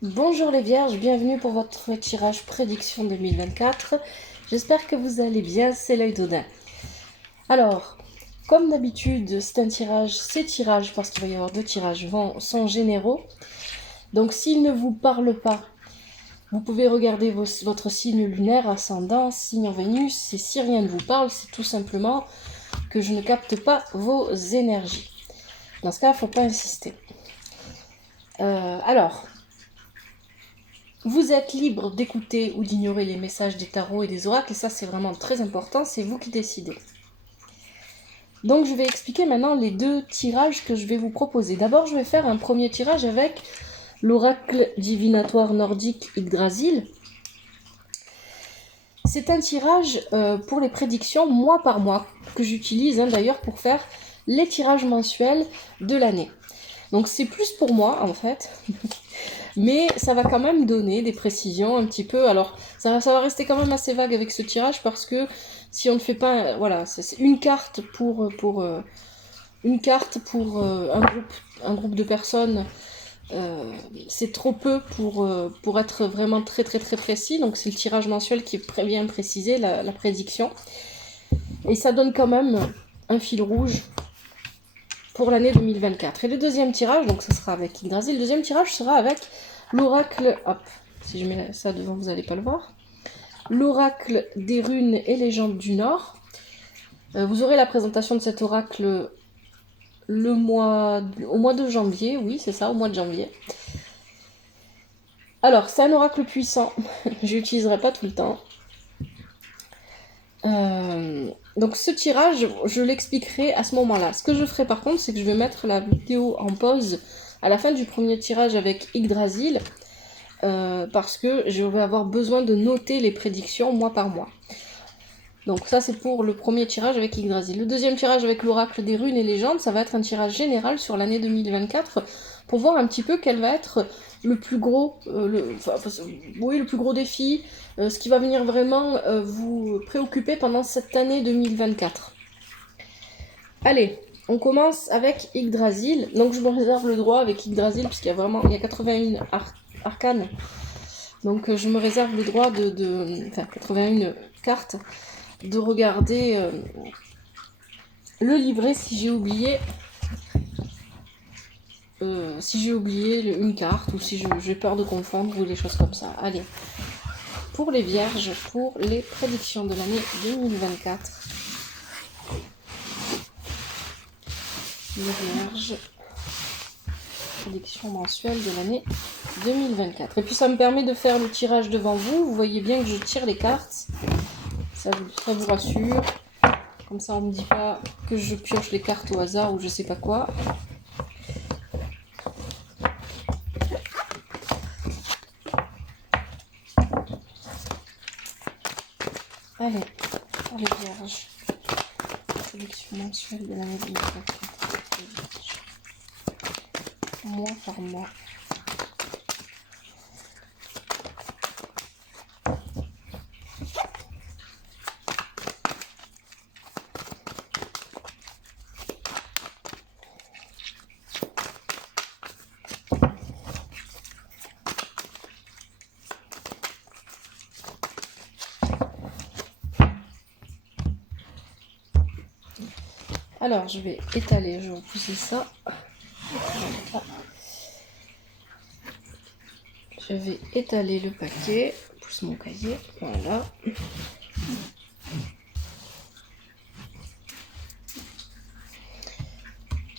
Bonjour les vierges, bienvenue pour votre tirage prédiction 2024. J'espère que vous allez bien, c'est l'œil d'Odin. Alors, comme d'habitude, ces tirages, parce qu'il va y avoir deux tirages, sont généraux. Donc s'ils ne vous parlent pas, vous pouvez regarder votre signe lunaire, ascendant, signe en Vénus, et si rien ne vous parle, c'est tout simplement que je ne capte pas vos énergies. Dans ce cas, il ne faut pas insister. Alors, vous êtes libre d'écouter ou d'ignorer les messages des tarots et des oracles, et ça c'est vraiment très important, c'est vous qui décidez. Donc je vais expliquer maintenant les deux tirages que je vais vous proposer. D'abord je vais faire un premier tirage avec l'oracle divinatoire nordique Yggdrasil. C'est un tirage pour les prédictions mois par mois, que j'utilise d'ailleurs pour faire les tirages mensuels de l'année. Donc c'est plus pour moi en fait, mais ça va quand même donner des précisions un petit peu. Alors ça va rester quand même assez vague avec ce tirage parce que si on ne fait pas, voilà, c'est une carte pour un groupe de personnes. C'est trop peu pour être vraiment très très très précis, donc c'est le tirage mensuel qui est bien précisé, la prédiction. Et ça donne quand même un fil rouge pour l'année 2024. Et le deuxième tirage, donc ça sera avec Yggdrasil, le deuxième tirage sera avec l'oracle, hop, si je mets ça devant vous n'allez pas le voir, l'oracle des runes et légendes du Nord. Vous aurez la présentation de cet oracle au mois de janvier, oui c'est ça, au mois de janvier. Alors, c'est un oracle puissant, je l'utiliserai pas tout le temps. Donc ce tirage, je l'expliquerai à ce moment-là. Ce que je ferai par contre, c'est que je vais mettre la vidéo en pause à la fin du premier tirage avec Yggdrasil, parce que je vais avoir besoin de noter les prédictions mois par mois. Donc ça c'est pour le premier tirage avec Yggdrasil. Le deuxième tirage avec l'oracle des runes et légendes, ça va être un tirage général sur l'année 2024 pour voir un petit peu quel va être le plus gros, le plus gros défi, ce qui va venir vraiment vous préoccuper pendant cette année 2024. Allez, on commence avec Yggdrasil. Donc je me réserve le droit avec Yggdrasil puisqu'il y a 81 arcanes. Donc je me réserve le droit de 81 cartes, de regarder le livret si j'ai oublié une carte ou si j'ai peur de confondre ou des choses comme ça. Allez, pour les vierges, pour les prédictions de l'année 2024. Les vierges, prédiction mensuelle de l'année 2024. Et puis ça me permet de faire le tirage devant vous. Vous voyez bien que je tire les cartes. Ça vous rassure. Comme ça on me dit pas que je pioche les cartes au hasard ou je sais pas quoi. Allez, pour les vierges. Prédiction mensuelle de l'année 2024. Mois par mois. Alors, je vais étaler, je vais repousser ça. Je vais étaler le paquet, je pousse mon cahier, voilà.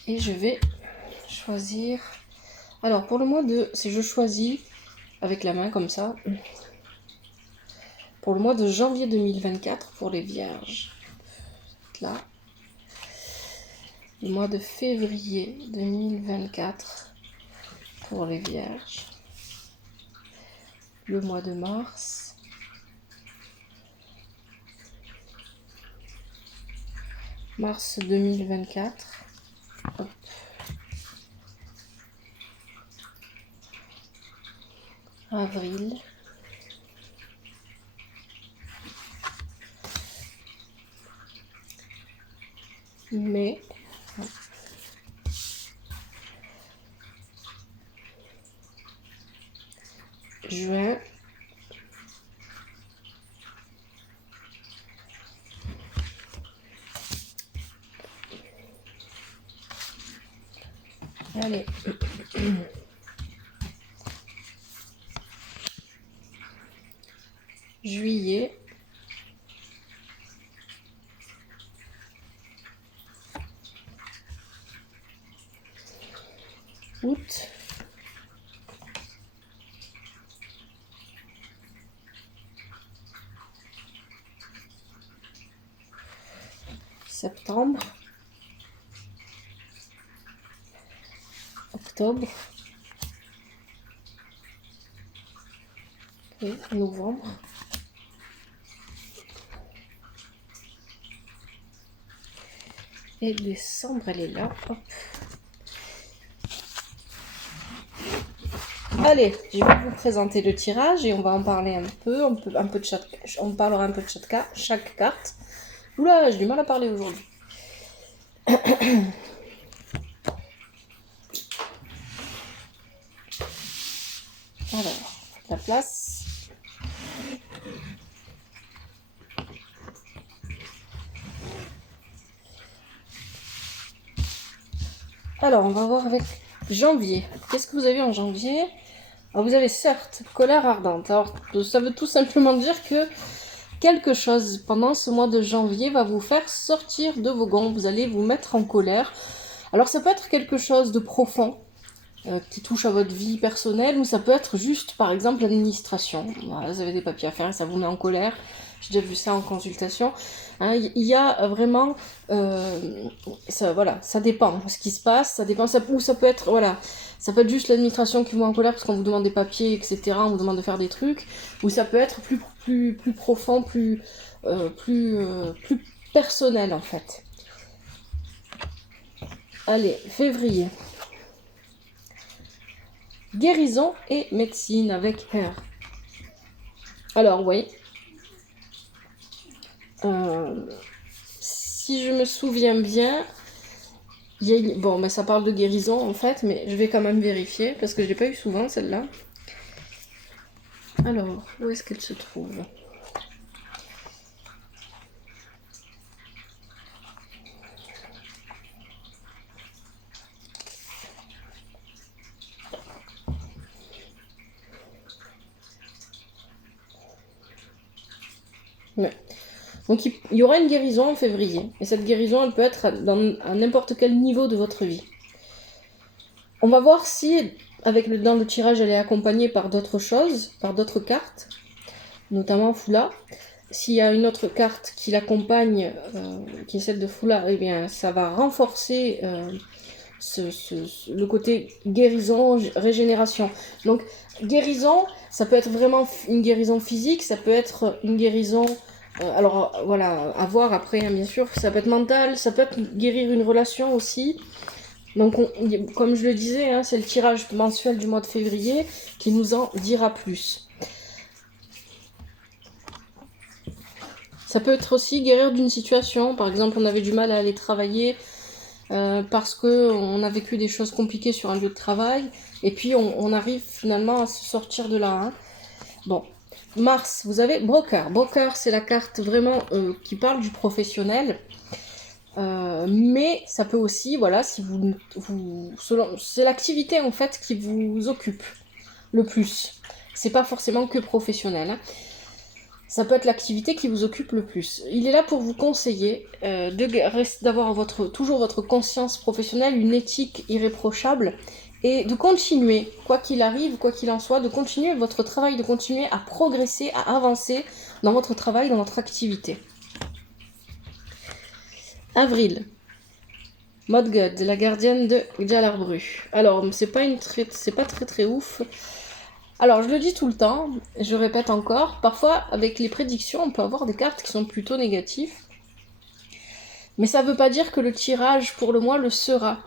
Et je vais choisir. Alors, pour le mois de. Si je choisis avec la main comme ça, pour le mois de janvier 2024 pour les vierges. Là. Le mois de février 2024 pour les vierges. Le mois de mars. Mars 2024. Hop. Avril. Mai. juin. Allez. Juillet. Août. Septembre. Octobre. Et novembre. Et décembre, elle est là. Hop. Allez, je vais vous présenter le tirage et on va en parler un peu. On parlera un peu de chaque carte. Oula, j'ai du mal à parler aujourd'hui. Alors, la place. Alors, on va voir avec janvier. Qu'est-ce que vous avez en janvier? Alors, vous avez certes colère ardente. Alors, ça veut tout simplement dire que quelque chose pendant ce mois de janvier va vous faire sortir de vos gonds. Vous allez vous mettre en colère. Alors, ça peut être quelque chose de profond qui touche à votre vie personnelle, ou ça peut être juste, par exemple, l'administration. Voilà, vous avez des papiers à faire et ça vous met en colère. J'ai déjà vu ça en consultation. Hein, il y a vraiment... ça dépend ce qui se passe. Ça dépend, ou ça peut être... Voilà, ça peut être juste l'administration qui vous met en colère parce qu'on vous demande des papiers, etc. On vous demande de faire des trucs. Ou ça peut être plus profond, plus personnel, en fait. Allez, février. Guérison et médecine avec R. Alors, oui. Si je me souviens bien, ça parle de guérison en fait, mais je vais quand même vérifier parce que je l'ai pas eu souvent celle-là. Alors, où est-ce qu'elle se trouve? Ouais. Donc il y aura une guérison en février. Et cette guérison, elle peut être à n'importe quel niveau de votre vie. On va voir si, dans le tirage, elle est accompagnée par d'autres choses, par d'autres cartes, notamment Foula. S'il y a une autre carte qui l'accompagne, qui est celle de Foula, eh bien, ça va renforcer le côté guérison, régénération. Donc, guérison, ça peut être vraiment une guérison physique, ça peut être une guérison... alors voilà, à voir après, hein, bien sûr, ça peut être mental, ça peut être guérir une relation aussi. Donc, comme je le disais, hein, c'est le tirage mensuel du mois de février qui nous en dira plus. Ça peut être aussi guérir d'une situation. Par exemple, on avait du mal à aller travailler parce qu'on a vécu des choses compliquées sur un lieu de travail. Et puis, on arrive finalement à se sortir de là. Hein. Bon. Mars, vous avez Broker. Broker, c'est la carte vraiment qui parle du professionnel. Mais ça peut aussi, voilà, si c'est l'activité en fait qui vous occupe le plus. C'est pas forcément que professionnel. Hein. Ça peut être l'activité qui vous occupe le plus. Il est là pour vous conseiller d'avoir toujours votre conscience professionnelle, une éthique irréprochable, et de continuer, quoi qu'il arrive, quoi qu'il en soit, de continuer votre travail, de continuer à progresser, à avancer dans votre travail, dans votre activité. Avril. Modgud, la gardienne de Djalarbru. Alors, c'est pas très ouf. Alors, je le dis tout le temps, je répète encore, parfois, avec les prédictions, on peut avoir des cartes qui sont plutôt négatives. Mais ça ne veut pas dire que le tirage, pour le mois, le sera.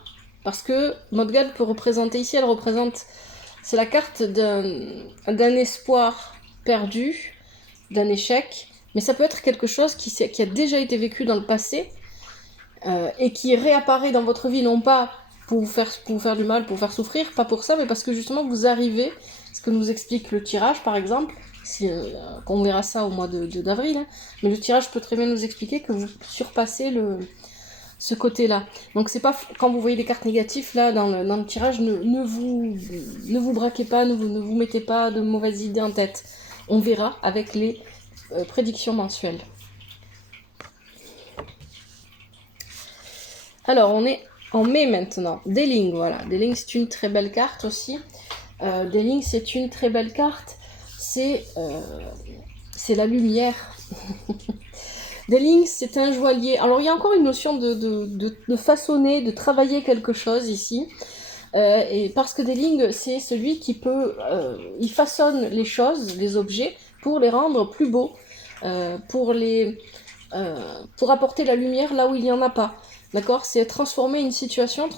Parce que Modgud peut représenter, ici, c'est la carte d'un espoir perdu, d'un échec, mais ça peut être quelque chose qui a déjà été vécu dans le passé, et qui réapparaît dans votre vie, non pas pour vous faire du mal, pour vous faire souffrir, pas pour ça, mais parce que justement vous arrivez, ce que nous explique le tirage par exemple, si, on verra ça au mois d'avril, hein, mais le tirage peut très bien nous expliquer que vous surpassez ce côté-là. Donc c'est pas, quand vous voyez des cartes négatives là dans le tirage, ne vous braquez pas, ne vous mettez pas de mauvaises idées en tête. On verra avec les prédictions mensuelles. Alors on est en mai maintenant. Deling, voilà. Deling c'est une très belle carte aussi. Deling c'est une très belle carte. C'est la lumière. Deling, c'est un joaillier. Alors, il y a encore une notion de façonner, de travailler quelque chose ici. Et parce que Deling, c'est celui qui peut... il façonne les choses, les objets, pour les rendre plus beaux, pour apporter la lumière là où il n'y en a pas. D'accord? C'est transformer une situation,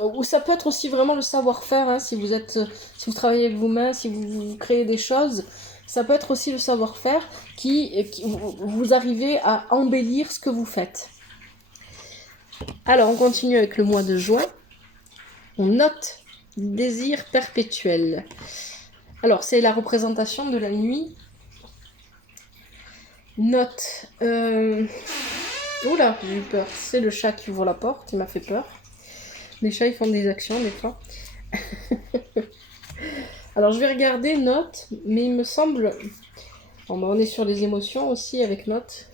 ou ça peut être aussi vraiment le savoir-faire, hein, si vous travaillez avec vos mains, si vous créez des choses, ça peut être aussi le savoir-faire qui vous arrivez à embellir ce que vous faites. Alors, on continue avec le mois de juin. On note désir perpétuel. Alors, c'est la représentation de la nuit. Note... Oula, j'ai eu peur. C'est le chat qui ouvre la porte, qui m'a fait peur. Les chats, ils font des actions, des fois. Alors, je vais regarder note, mais il me semble... Bon, bah, on est sur les émotions aussi avec note.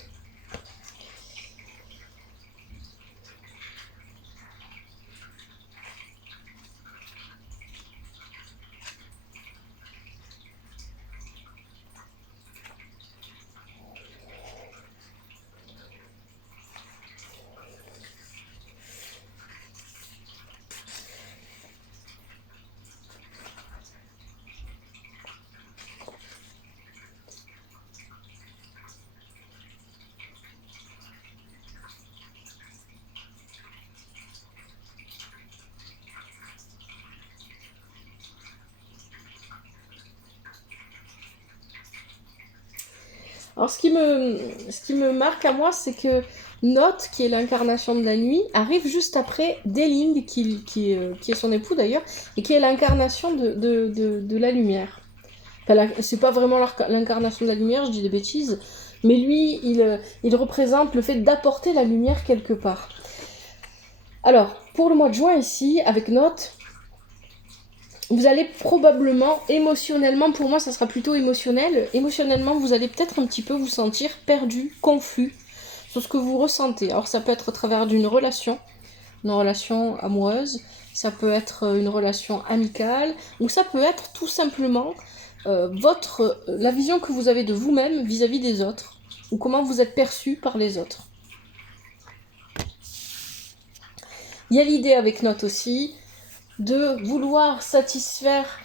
Alors, ce qui me marque à moi, c'est que Note, qui est l'incarnation de la nuit, arrive juste après Deling, qui est son époux d'ailleurs, et qui est l'incarnation de la lumière. Enfin, c'est pas vraiment l'incarnation de la lumière, je dis des bêtises, mais lui, il représente le fait d'apporter la lumière quelque part. Alors, pour le mois de juin ici, avec Note, vous allez probablement, émotionnellement, pour moi ça sera plutôt émotionnel, émotionnellement vous allez peut-être un petit peu vous sentir perdu, confus sur ce que vous ressentez. Alors ça peut être à travers une relation amoureuse, ça peut être une relation amicale, ou ça peut être tout simplement la vision que vous avez de vous-même vis-à-vis des autres, ou comment vous êtes perçu par les autres. Il y a l'idée avec Note aussi de vouloir satisfaire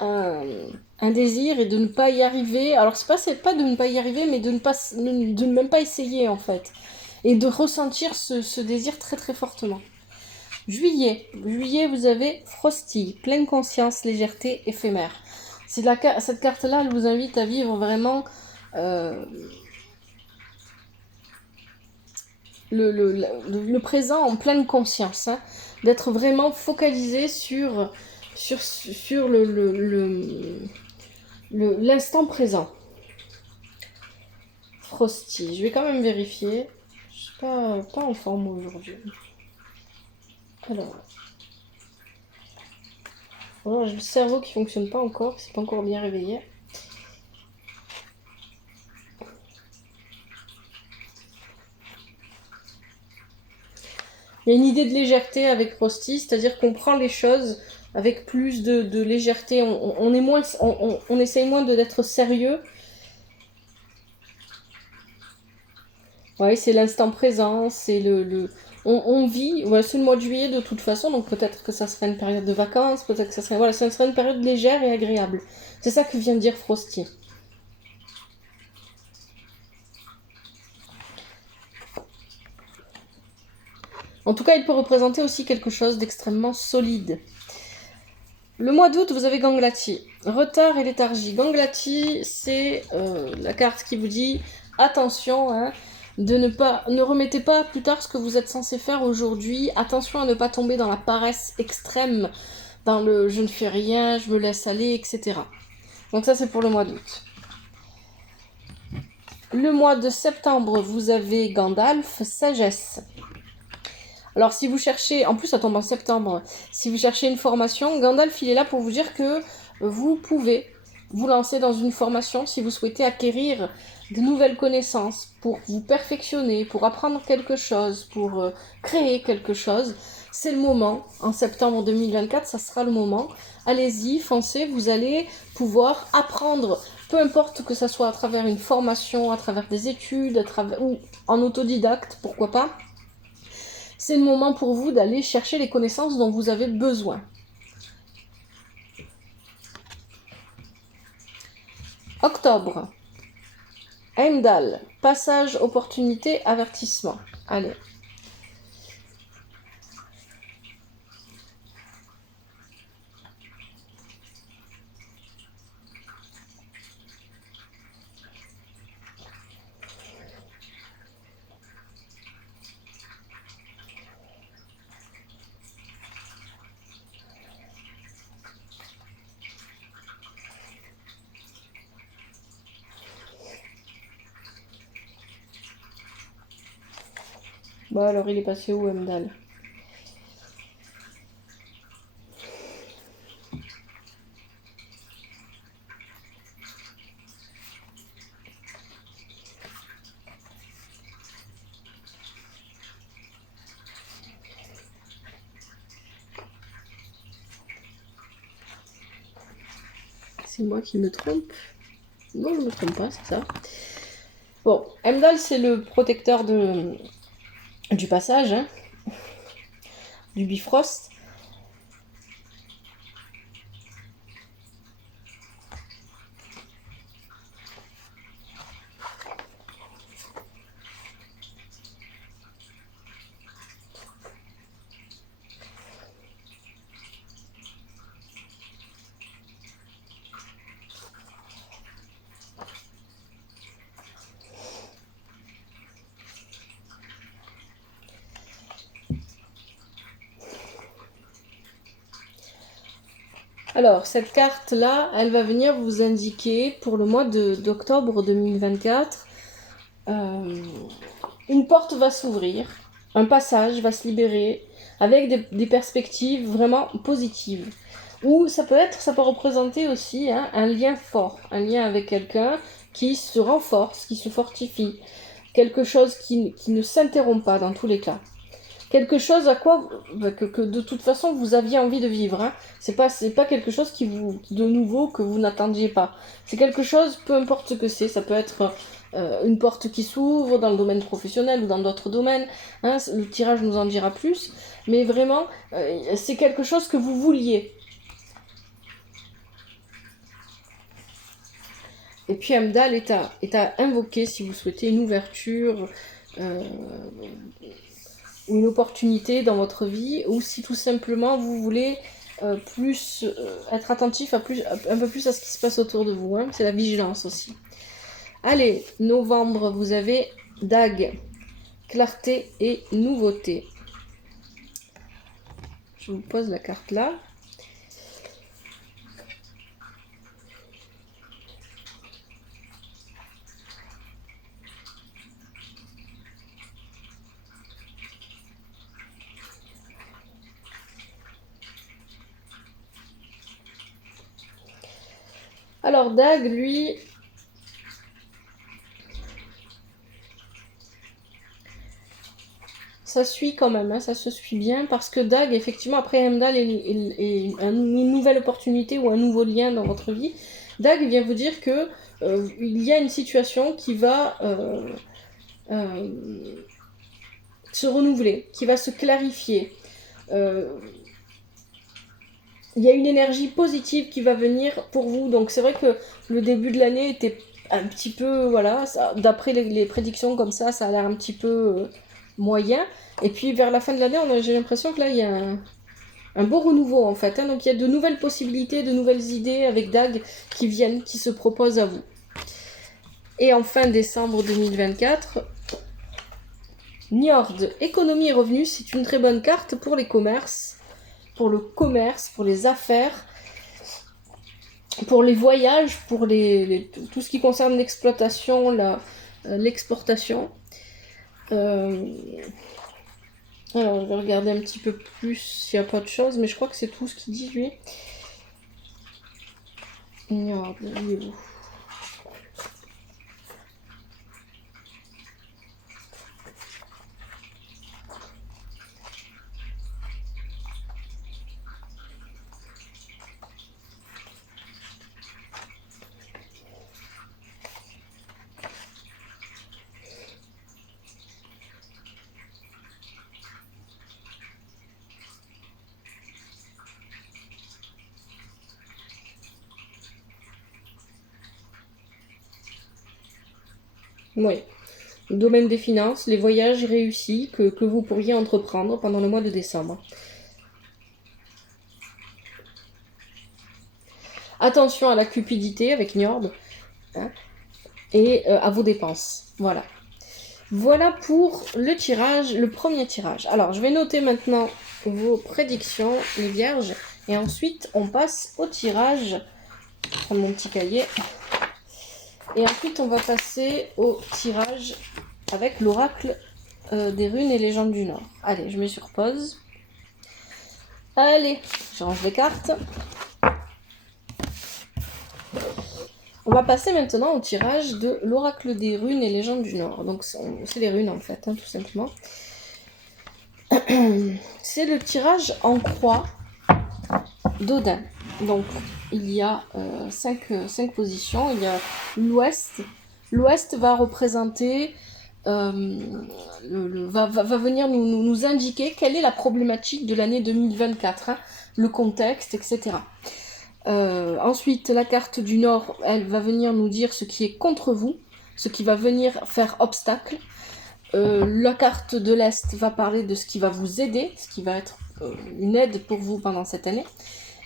un désir et de ne pas y arriver. Alors c'est pas de ne pas y arriver, mais de ne même pas essayer en fait. Et de ressentir ce désir très très fortement. Juillet, vous avez Frosty, pleine conscience, légèreté, éphémère. Cette carte-là, elle vous invite à vivre vraiment le présent en pleine conscience, hein, d'être vraiment focalisé sur l'instant présent. Frosty, je vais quand même vérifier. Je suis pas en forme aujourd'hui. Alors, j'ai le cerveau qui fonctionne pas encore, qui s'est pas encore bien réveillé. Il y a une idée de légèreté avec Frosty, c'est-à-dire qu'on prend les choses avec plus de légèreté, on essaye moins d'être sérieux. Ouais, c'est l'instant présent, c'est on vit, voilà, c'est le mois de juillet de toute façon, donc peut-être que ça serait une période de vacances, peut-être que ça serait une période légère et agréable. C'est ça que vient de dire Frosty. En tout cas, il peut représenter aussi quelque chose d'extrêmement solide. Le mois d'août, vous avez Ganglati. Retard et léthargie. Ganglati, c'est la carte qui vous dit attention, hein, Ne remettez pas plus tard ce que vous êtes censé faire aujourd'hui. Attention à ne pas tomber dans la paresse extrême, dans le je ne fais rien, je me laisse aller, etc. Donc ça c'est pour le mois d'août. Le mois de septembre, vous avez Gandalf, sagesse. Alors si vous cherchez, en plus ça tombe en septembre, si vous cherchez une formation, Gandalf il est là pour vous dire que vous pouvez vous lancer dans une formation si vous souhaitez acquérir de nouvelles connaissances, pour vous perfectionner, pour apprendre quelque chose, pour créer quelque chose. C'est le moment, en septembre 2024, ça sera le moment. Allez-y, foncez, vous allez pouvoir apprendre, peu importe que ça soit à travers une formation, à travers des études, ou en autodidacte, pourquoi pas. C'est le moment pour vous d'aller chercher les connaissances dont vous avez besoin. Octobre. Heimdall. Passage, opportunité, avertissement. Allez. Bon alors il est passé où Heimdall? C'est moi qui me trompe? Non, je ne me trompe pas, c'est ça. Bon, Heimdall c'est le protecteur du passage, hein, du Bifrost. Alors, cette carte-là, elle va venir vous indiquer pour le mois d'octobre 2024, une porte va s'ouvrir, un passage va se libérer avec des perspectives vraiment positives. Ou ça peut représenter aussi un lien fort, un lien avec quelqu'un qui se renforce, qui se fortifie, quelque chose qui ne s'interrompt pas dans tous les cas. Quelque chose à quoi que de toute façon vous aviez envie de vivre, hein. C'est pas quelque chose de nouveau que vous n'attendiez pas. C'est quelque chose, peu importe ce que c'est, ça peut être une porte qui s'ouvre dans le domaine professionnel ou dans d'autres domaines, hein. Le tirage nous en dira plus, mais vraiment c'est quelque chose que vous vouliez. Et puis Heimdall est à invoquer si vous souhaitez une ouverture, une opportunité dans votre vie, ou si tout simplement vous voulez plus être attentif un peu plus à ce qui se passe autour de vous, hein. C'est la vigilance aussi. Allez, novembre, vous avez dague, clarté et nouveauté. Je vous pose la carte là. Alors Dag, lui, ça suit quand même, hein, ça se suit bien, parce que Dag, effectivement, après Heimdall est une nouvelle opportunité ou un nouveau lien dans votre vie. Dag vient vous dire que il y a une situation qui va se renouveler, qui va se clarifier. Il y a une énergie positive qui va venir pour vous. Donc c'est vrai que le début de l'année était un petit peu, voilà, d'après les prédictions comme ça a l'air un petit peu moyen. Et puis vers la fin de l'année, j'ai l'impression que là, il y a un beau renouveau en fait, hein. Donc il y a de nouvelles possibilités, de nouvelles idées avec Dag qui viennent, qui se proposent à vous. Et en fin décembre 2024, Njord, économie et revenus, c'est une très bonne carte pour les commerces, pour le commerce, pour les affaires, pour les voyages, pour tout ce qui concerne l'exploitation, l'exportation. Alors, je vais regarder un petit peu plus s'il n'y a pas de choses, mais je crois que c'est tout ce qu'il dit, lui. Njord, il est où ? Oui. Le domaine des finances, les voyages réussis que vous pourriez entreprendre pendant le mois de décembre. Attention à la cupidité avec Njord, hein, et à vos dépenses. Voilà. Voilà pour le tirage, le premier tirage. Alors, je vais noter maintenant vos prédictions, les vierges, et ensuite on passe au tirage. Je vais prendre mon petit cahier. Et ensuite, on va passer au tirage avec l'oracle des runes et légendes du Nord. Allez, je mets sur pause. Allez, je range les cartes. On va passer maintenant au tirage de l'oracle des runes et légendes du Nord. Donc, c'est les runes en fait, hein, tout simplement. C'est le tirage en croix d'Odin. Donc, il y a 5 positions. Il y a l'ouest. L'ouest va représenter, va venir nous indiquer quelle est la problématique de l'année 2024, hein, le contexte, etc. Ensuite, la carte du Nord, elle va venir nous dire ce qui est contre vous, ce qui va venir faire obstacle. La carte de l'Est va parler de ce qui va vous aider, ce qui va être une aide pour vous pendant cette année.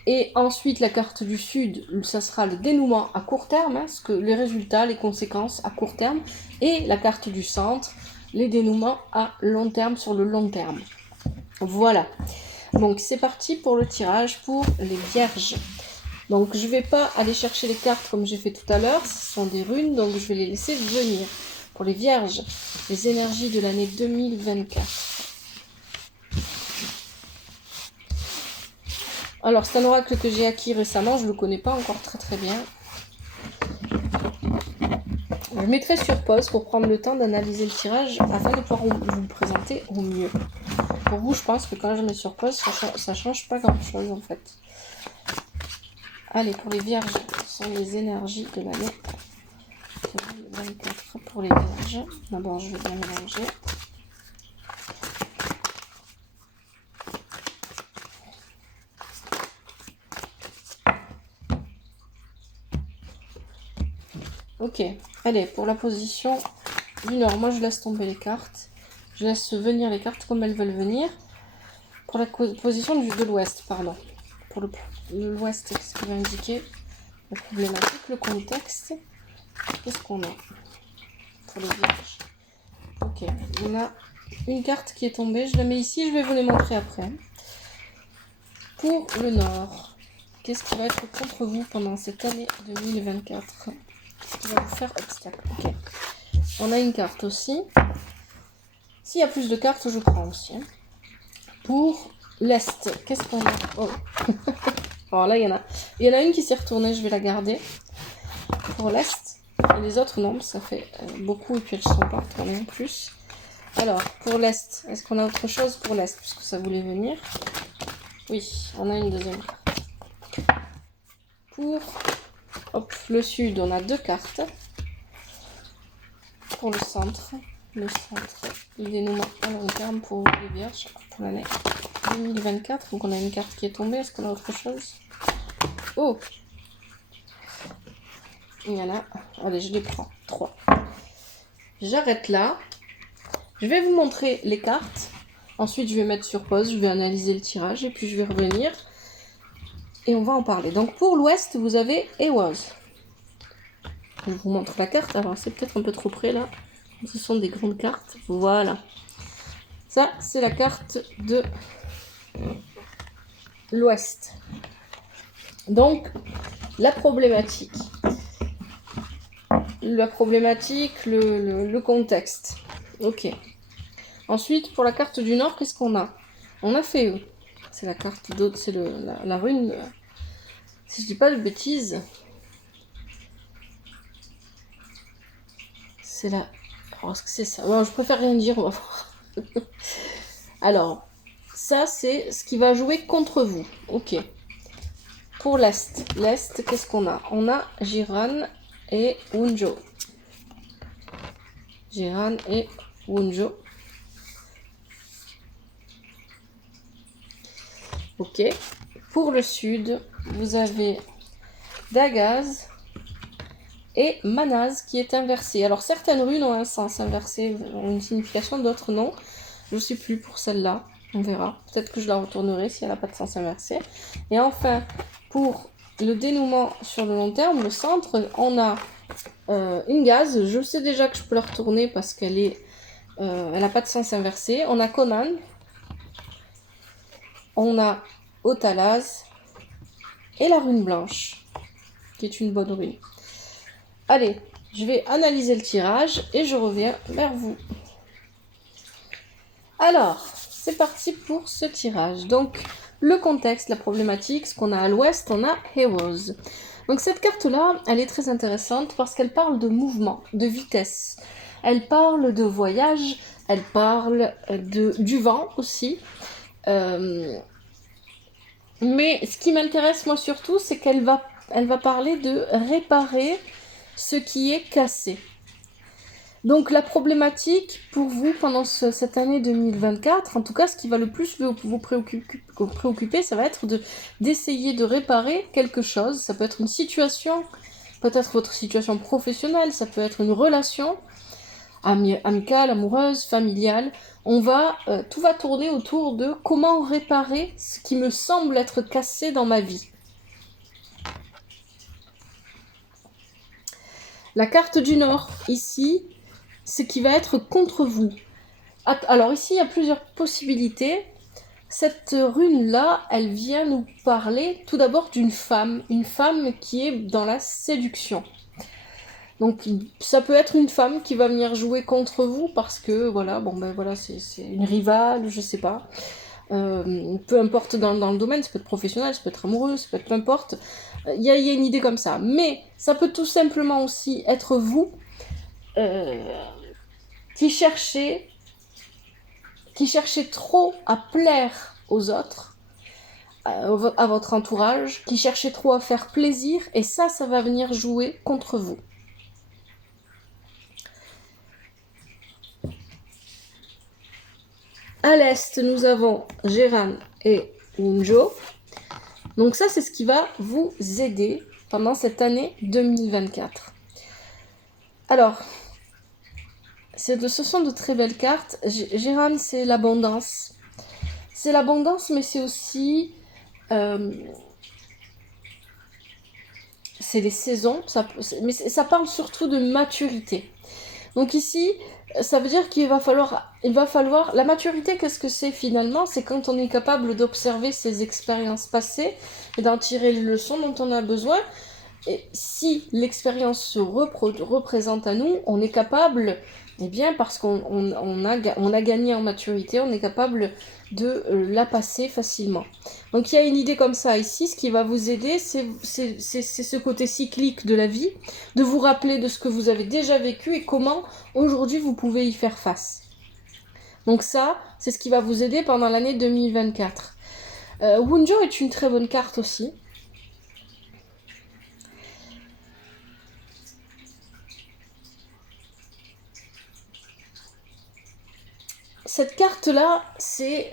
Et ensuite, la carte du Sud, ça sera le dénouement à court terme, hein, les résultats, les conséquences à court terme. Et la carte du Centre, les dénouements à long terme, sur le long terme. Voilà. Donc, c'est parti pour le tirage pour les Vierges. Donc, je ne vais pas aller chercher les cartes comme j'ai fait tout à l'heure. Ce sont des runes, donc je vais les laisser venir. Pour les Vierges, les énergies de l'année 2024. Alors, c'est un oracle que j'ai acquis récemment, je ne le connais pas encore très bien. Je mettrai sur pause pour prendre le temps d'analyser le tirage afin de pouvoir vous le présenter au mieux. Pour vous, je pense que quand je mets sur pause, ça change pas grand chose en fait. Allez, pour les Vierges, ce sont les énergies de l'année 2024 pour les Vierges. D'abord, je vais bien mélanger. Ok, allez, pour la position du Nord, moi je laisse tomber les cartes. Je laisse venir les cartes comme elles veulent venir. Pour la position de l'Ouest, pardon. Pour l'Ouest, ce qui va indiquer la problématique, le contexte. Qu'est-ce qu'on a pour les Vierges? Ok, on a une carte qui est tombée. Je la mets ici, je vais vous les montrer après. Pour le Nord, qu'est-ce qui va être contre vous pendant cette année 2024? Qui va vous faire obstacle. Ok. On a une carte aussi. S'il y a plus de cartes, je prends aussi. Hein. Pour l'Est, qu'est-ce qu'on a? Oh. Alors là, il y en a une qui s'est retournée, je vais la garder. Pour l'Est. Et les autres, non, ça fait beaucoup et puis elles ne sont pas retournées en plus. Alors, pour l'Est, est-ce qu'on a autre chose pour l'Est? Puisque ça voulait venir. Oui, on a une deuxième carte. Pour le Sud, on a 2 cartes. Pour le centre, le dénouement à long terme pour les Vierges pour l'année 2024. Donc on a une carte qui est tombée. Est-ce qu'on a autre chose? Oh, il y en a. Allez, je les prends. 3. J'arrête là. Je vais vous montrer les cartes. Ensuite, je vais mettre sur pause. Je vais analyser le tirage et puis je vais revenir. Et on va en parler. Donc pour l'Ouest, vous avez Ehwaz. Je vous montre la carte. Alors c'est peut-être un peu trop près là. Ce sont des grandes cartes. Voilà. Ça, c'est la carte de l'Ouest. Donc, la problématique, le contexte. Ok. Ensuite, pour la carte du Nord, qu'est-ce qu'on a? On a fait... C'est la carte d'autre, c'est la rune... Si je dis pas de bêtises... C'est la... Alors, est-ce que c'est ça? Bon, je préfère rien dire, on va voir. Alors, ça, c'est ce qui va jouer contre vous. Ok. Pour l'Est. L'Est, qu'est-ce qu'on a? On a Jiran et Wunjo. Jiran et Wunjo. Ok. Pour le Sud, vous avez Dagaz et Manaz qui est inversé. Alors, certaines runes ont un sens inversé, ont une signification, d'autres non. Je ne sais plus pour celle-là. On verra. Peut-être que je la retournerai si elle n'a pas de sens inversé. Et enfin, pour le dénouement sur le long terme, le centre, on a une gaz. Je sais déjà que je peux la retourner parce qu'elle est, elle n'a pas de sens inversé. On a Conan. On a Otalaz. Et la rune blanche, qui est une bonne rune. Allez, je vais analyser le tirage et je reviens vers vous. Alors, c'est parti pour ce tirage. Donc, le contexte, la problématique, ce qu'on a à l'ouest, on a Heroes. Donc cette carte-là, elle est très intéressante parce qu'elle parle de mouvement, de vitesse. Elle parle de voyage, elle parle du vent aussi. Mais ce qui m'intéresse moi surtout, c'est qu'elle va parler de réparer ce qui est cassé. Donc la problématique pour vous pendant cette année 2024, en tout cas ce qui va le plus vous préoccuper, ça va être d'essayer de réparer quelque chose. Ça peut être une situation, peut-être votre situation professionnelle, ça peut être une relation amicale, amoureuse, familiale. Tout va tourner autour de comment réparer ce qui me semble être cassé dans ma vie. La carte du Nord, ici, ce qui va être contre vous. Alors ici, il y a plusieurs possibilités. Cette rune-là, elle vient nous parler tout d'abord d'une femme. Une femme qui est dans la séduction. Donc ça peut être une femme qui va venir jouer contre vous parce que voilà, c'est une rivale, je sais pas. Peu importe dans le domaine, ça peut être professionnel, ça peut être amoureux, ça peut être peu importe. Il y a une idée comme ça. Mais ça peut tout simplement aussi être vous qui cherchez trop à plaire aux autres, à votre entourage, qui cherchez trop à faire plaisir, et ça va venir jouer contre vous. À l'est, nous avons Jiran et Wunjo. Donc ça, c'est ce qui va vous aider pendant cette année 2024. Alors, ce sont de très belles cartes. Jiran, c'est l'abondance. C'est l'abondance, mais c'est aussi... c'est les saisons. Mais ça parle surtout de maturité. Donc ici, ça veut dire qu'il va falloir... La maturité, qu'est-ce que c'est finalement? C'est quand on est capable d'observer ses expériences passées et d'en tirer les leçons dont on a besoin. Et si l'expérience se représente à nous, on est capable, eh bien parce qu'on a gagné en maturité, on est capable de la passer facilement. Donc il y a une idée comme ça ici, ce qui va vous aider, c'est ce côté cyclique de la vie, de vous rappeler de ce que vous avez déjà vécu et comment aujourd'hui vous pouvez y faire face. Donc ça, c'est ce qui va vous aider pendant l'année 2024. Wunjo est une très bonne carte aussi. Cette carte-là, cette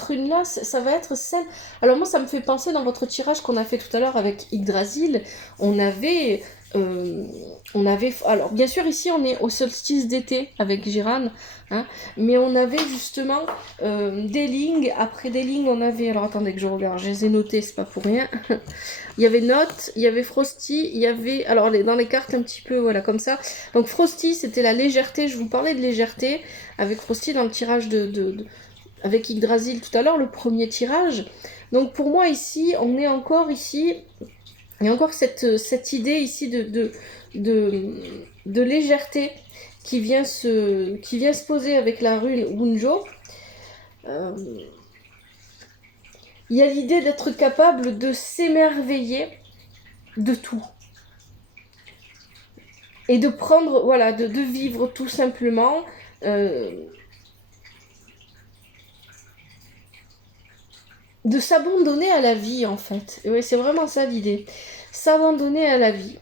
rune-là, ça va être celle... Alors moi, ça me fait penser dans votre tirage qu'on a fait tout à l'heure avec Yggdrasil, on avait on avait... Alors, bien sûr, ici, on est au solstice d'été avec Giran, hein, mais on avait justement des lignes. Après des lignes, on avait... Alors, attendez que je regarde, je les ai notées, c'est pas pour rien. Il y avait Note, il y avait Frosty, il y avait... Alors, dans les cartes, un petit peu, voilà, comme ça. Donc, Frosty, c'était la légèreté. Je vous parlais de légèreté avec Frosty dans le tirage avec Yggdrasil tout à l'heure, le premier tirage. Donc, pour moi, ici, on est encore ici... Il y a encore cette idée ici de légèreté qui vient se poser avec la rune Wunjo. Il y a l'idée d'être capable de s'émerveiller de tout. Et de prendre, voilà, de vivre tout simplement. De s'abandonner à la vie, en fait. Et ouais, c'est vraiment ça l'idée. S'abandonner à la vie.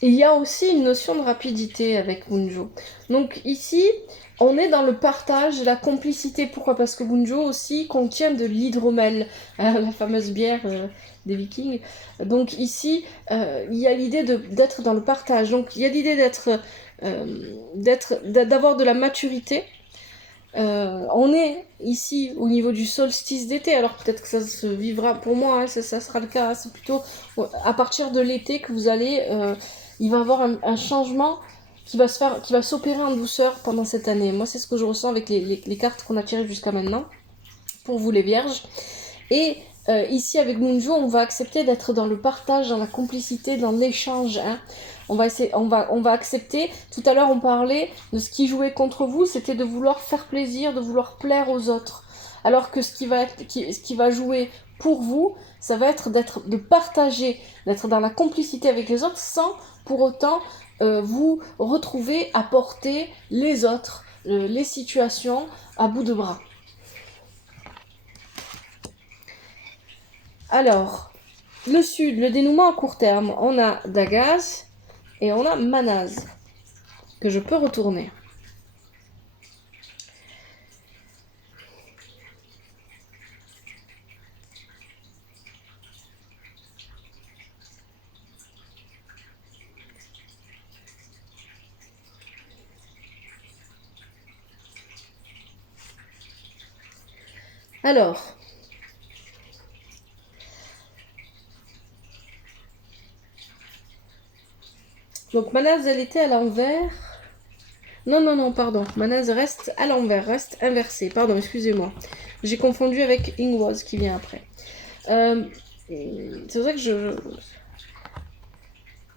Et il y a aussi une notion de rapidité avec Bunjo. Donc ici, on est dans le partage, la complicité. Pourquoi ? Parce que Bunjo aussi contient de l'hydromel, hein, la fameuse bière des Vikings. Donc ici, il y a l'idée d'être dans le partage. Donc il y a l'idée d'avoir de la maturité. On est ici au niveau du solstice d'été, alors peut-être que ça se vivra pour moi, hein, ça sera le cas, hein, c'est plutôt à partir de l'été que vous allez, il va y avoir un changement qui va s'opérer en douceur pendant cette année. Moi c'est ce que je ressens avec les cartes qu'on a tirées jusqu'à maintenant, pour vous les vierges. Et ici avec Moonjo, on va accepter d'être dans le partage, dans la complicité, dans l'échange, hein. On va accepter. Tout à l'heure, on parlait de ce qui jouait contre vous, c'était de vouloir faire plaisir, de vouloir plaire aux autres. Alors que ce qui va jouer pour vous, ça va être de partager, d'être dans la complicité avec les autres sans pour autant vous retrouver à porter les autres, les situations à bout de bras. Alors, le sud, le dénouement à court terme, on a Dagaz et on a Manaz, que je peux retourner. Alors, donc Manaz, elle était à l'envers. Non, pardon. Manaz reste à l'envers, reste inversé. Pardon, excusez-moi. J'ai confondu avec Ingwaz qui vient après. C'est vrai que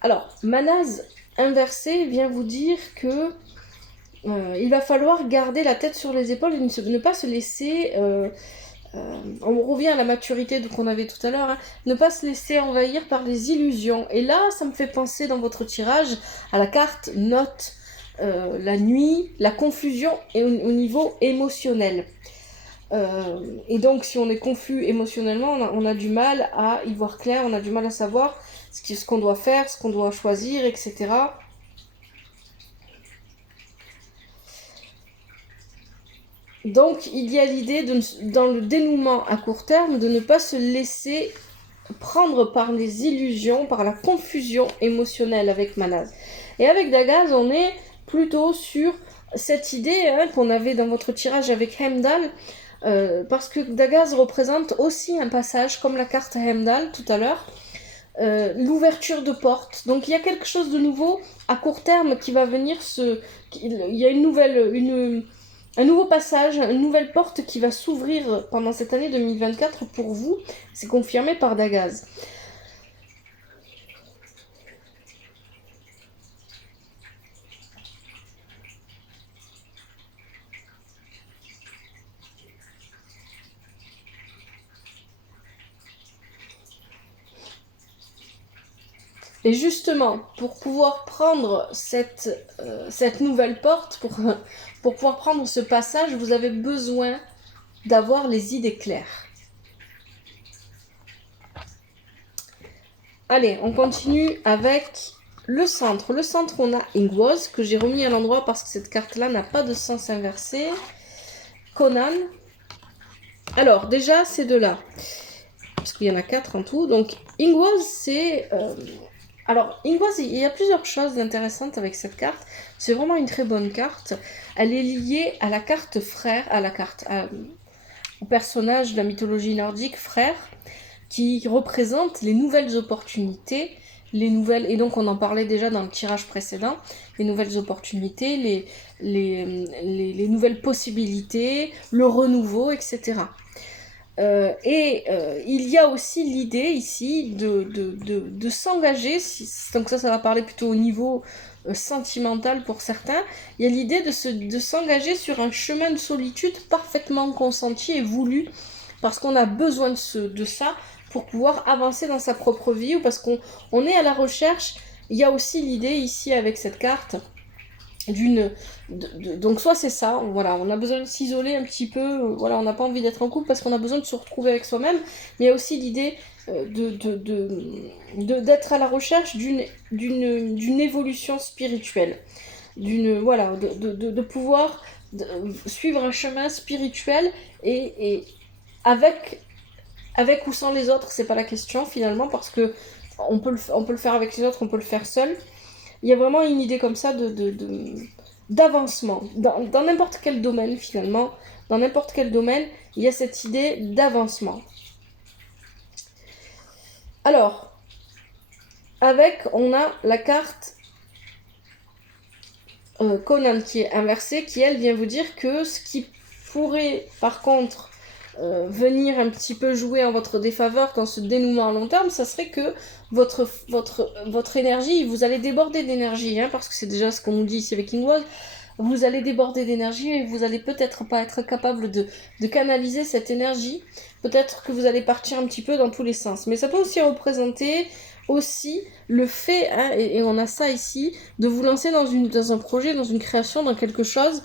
Alors, Manaz inversé vient vous dire que il va falloir garder la tête sur les épaules et ne pas se laisser... on revient à la maturité qu'on avait tout à l'heure, hein, ne pas se laisser envahir par les illusions. Et là, ça me fait penser dans votre tirage à la carte Note, la nuit, la confusion et au niveau émotionnel. Et donc, si on est confus émotionnellement, on a du mal à y voir clair, on a du mal à savoir ce qu'on doit faire, ce qu'on doit choisir, etc. Donc, il y a l'idée, dans le dénouement à court terme, de ne pas se laisser prendre par les illusions, par la confusion émotionnelle avec Manaz. Et avec Dagaz, on est plutôt sur cette idée qu'on avait dans votre tirage avec Heimdall, parce que Dagaz représente aussi un passage, comme la carte Heimdall tout à l'heure, l'ouverture de portes. Donc il y a quelque chose de nouveau à court terme qui va venir il y a un nouveau passage, une nouvelle porte qui va s'ouvrir pendant cette année 2024 pour vous. C'est confirmé par Dagaz. Et justement, pour pouvoir prendre cette nouvelle porte, pour pouvoir prendre ce passage, vous avez besoin d'avoir les idées claires. Allez, on continue avec le centre. Le centre, on a Ingwaz, que j'ai remis à l'endroit parce que cette carte-là n'a pas de sens inversé. Conan. Alors, déjà, ces deux-là, parce qu'il y en a 4 en tout. Donc, Ingwaz, c'est... Alors, Ingwaz, il y a plusieurs choses intéressantes avec cette carte. C'est vraiment une très bonne carte. Elle est liée à la carte frère, au personnage de la mythologie nordique, frère, qui représente les nouvelles opportunités, et donc on en parlait déjà dans le tirage précédent, les nouvelles opportunités, les nouvelles possibilités, le renouveau, etc. Il y a aussi l'idée ici de s'engager, donc ça va parler plutôt au niveau sentimental pour certains, il y a l'idée de s'engager sur un chemin de solitude parfaitement consenti et voulu, parce qu'on a besoin de ça pour pouvoir avancer dans sa propre vie, ou parce qu'on est à la recherche. Il y a aussi l'idée ici avec cette carte donc soit c'est ça, voilà, on a besoin de s'isoler un petit peu, voilà, on n'a pas envie d'être en couple parce qu'on a besoin de se retrouver avec soi-même, mais il y a aussi l'idée d'être à la recherche d'une évolution spirituelle, de pouvoir suivre un chemin spirituel, et avec ou sans les autres, c'est pas la question finalement, parce que on peut le faire avec les autres, on peut le faire seul. Il y a vraiment une idée comme ça d'avancement. Dans n'importe quel domaine, finalement, dans n'importe quel domaine, il y a cette idée d'avancement. Alors, on a la carte Conan qui est inversée, qui elle vient vous dire que ce qui pourrait, par contre, venir un petit peu jouer en votre défaveur dans ce dénouement à long terme, ça serait que votre énergie, vous allez déborder d'énergie, parce que c'est déjà ce qu'on nous dit ici avec Ingwaz, vous allez déborder d'énergie et vous allez peut-être pas être capable de canaliser cette énergie, peut-être que vous allez partir un petit peu dans tous les sens, mais ça peut aussi représenter aussi le fait, et on a ça ici, de vous lancer dans un projet, dans une création, dans quelque chose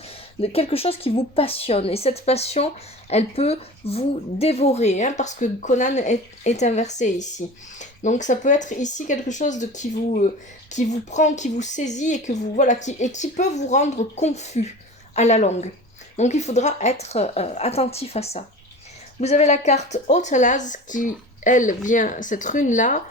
qui vous passionne, et cette passion, elle peut vous dévorer, parce que Conan est inversé ici. Donc ça peut être ici quelque chose qui vous prend, qui vous saisit, et qui peut vous rendre confus à la longue. Donc il faudra être attentif à ça. Vous avez la carte Otalaz qui, elle, cette rune-là,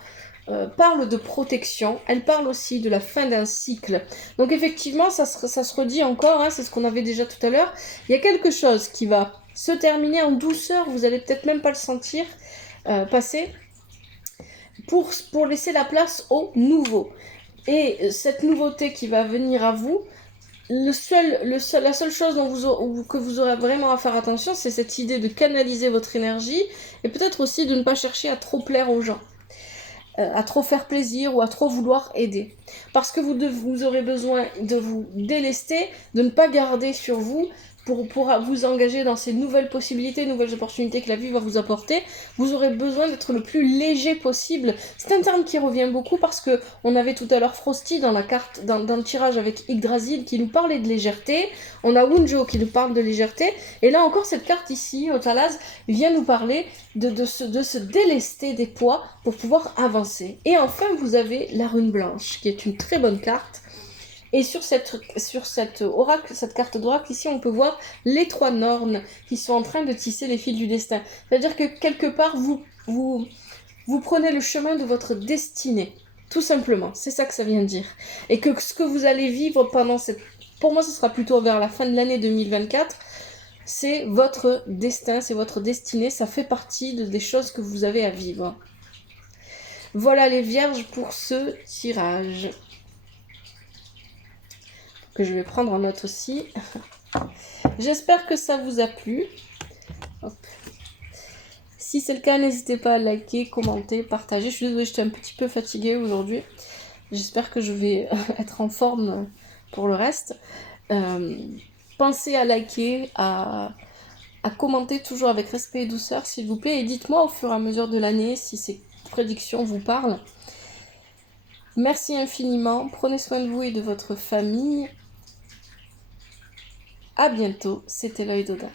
parle de protection, elle parle aussi de la fin d'un cycle. Donc effectivement, ça se redit encore, c'est ce qu'on avait déjà tout à l'heure. Il y a quelque chose qui va se terminer en douceur, vous allez peut-être même pas le sentir passer, pour laisser la place au nouveau. Et cette nouveauté qui va venir à vous, la seule chose que vous aurez vraiment à faire attention, c'est cette idée de canaliser votre énergie, et peut-être aussi de ne pas chercher à trop plaire aux gens, à trop faire plaisir ou à trop vouloir aider. Parce que vous aurez besoin de vous délester, de ne pas garder sur vous, pour vous engager dans ces nouvelles possibilités, nouvelles opportunités que la vie va vous apporter. Vous aurez besoin d'être le plus léger possible. C'est un terme qui revient beaucoup parce que on avait tout à l'heure Frosty dans le tirage avec Yggdrasil qui nous parlait de légèreté. On a Wunjo qui nous parle de légèreté. Et là encore, cette carte ici, Otalaz, vient nous parler de se délester des poids pour pouvoir avancer. Et enfin, vous avez la rune blanche, qui est une très bonne carte. Et sur cette carte d'oracle, ici, on peut voir les 3 Nornes qui sont en train de tisser les fils du destin. C'est-à-dire que quelque part, vous prenez le chemin de votre destinée. Tout simplement. C'est ça que ça vient dire. Et que ce que vous allez vivre pour moi, ce sera plutôt vers la fin de l'année 2024. C'est votre destin, c'est votre destinée. Ça fait partie des choses que vous avez à vivre. Voilà les vierges pour ce tirage. Que je vais prendre en note aussi. J'espère que ça vous a plu. Hop. Si c'est le cas, n'hésitez pas à liker, commenter, partager. Je suis désolée, j'étais un petit peu fatiguée aujourd'hui. J'espère que je vais être en forme pour le reste. Pensez à liker, à commenter toujours avec respect et douceur, s'il vous plaît. Et dites-moi au fur et à mesure de l'année si ces prédictions vous parlent. Merci infiniment. Prenez soin de vous et de votre famille. À bientôt, c'était l'œil d'Oda.